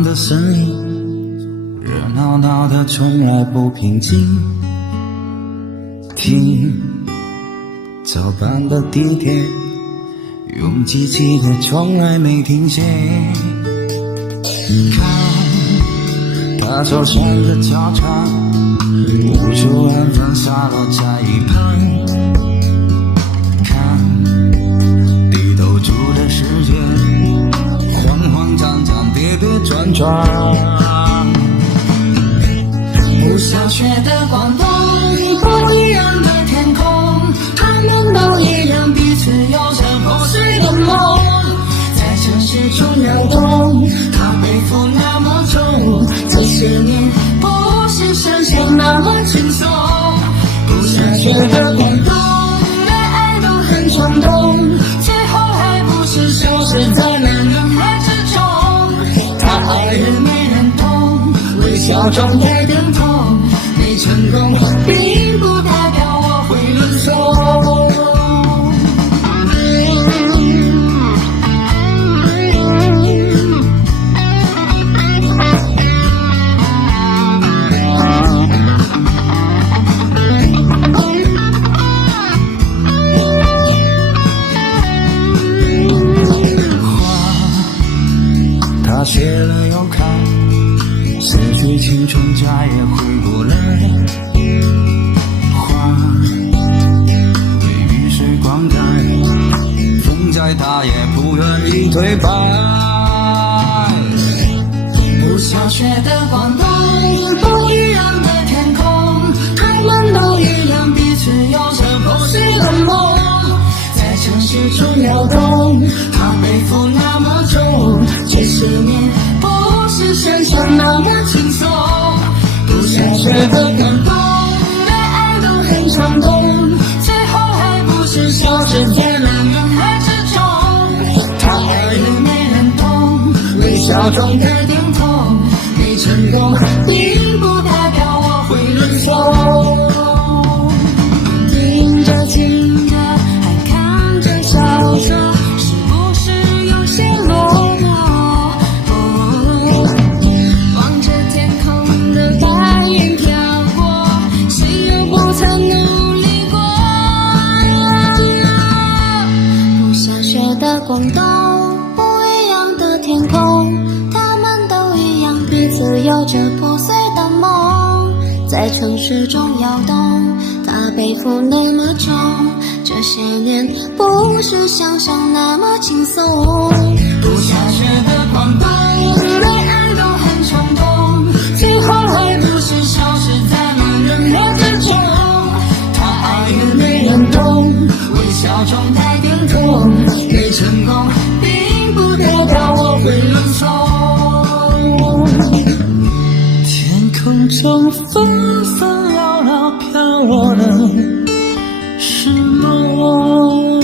忙的身影，热闹闹的从来不平静。听早班的地铁，拥挤挤的从来没停歇。看他走向的操场，无处安放洒落在一旁。看低头住的世界，慌慌张张跌跌撞撞。不想学的广东，不一样的天空，他们都一样，彼此有着破碎的梦，在城市中摇动，它背负那么重，这些年不是想象那么轻松。不想学的广东，恋爱都很冲动，最后还不是消失在那人海之中。他爱人没人懂，微笑中带点痛，没成功并不代表我会认怂。他谢了又开，失去青春再也回不来。花被雨水灌溉，风再大也不愿意推败。不想学的广东，不一样的天空，他们都一样，彼此有着破碎的梦，在城市中摇动，它背负那么重，这些年不是想象那么轻松。不想学的广东，恋爱都很冲动，最后还不是消失在那人海之中。他爱人没人懂，微笑中带点痛，没成功并不代表我会认怂。听着情歌，还看着小说，是不是有些落寞？望着天空的白云飘过，谁又不曾努力过？不想学的广东，不一样的天空，他们都一样，彼此有着破碎的梦，在城市中摇动，它背负那么重，这些年不是想象那么轻松。不想学的广东，恋爱都很冲动，最后还不是消失在那人海之中。他爱人没人懂，微笑中带点痛，没成功并不代表我会认怂。天空中纷纷扰扰飘落的是梦。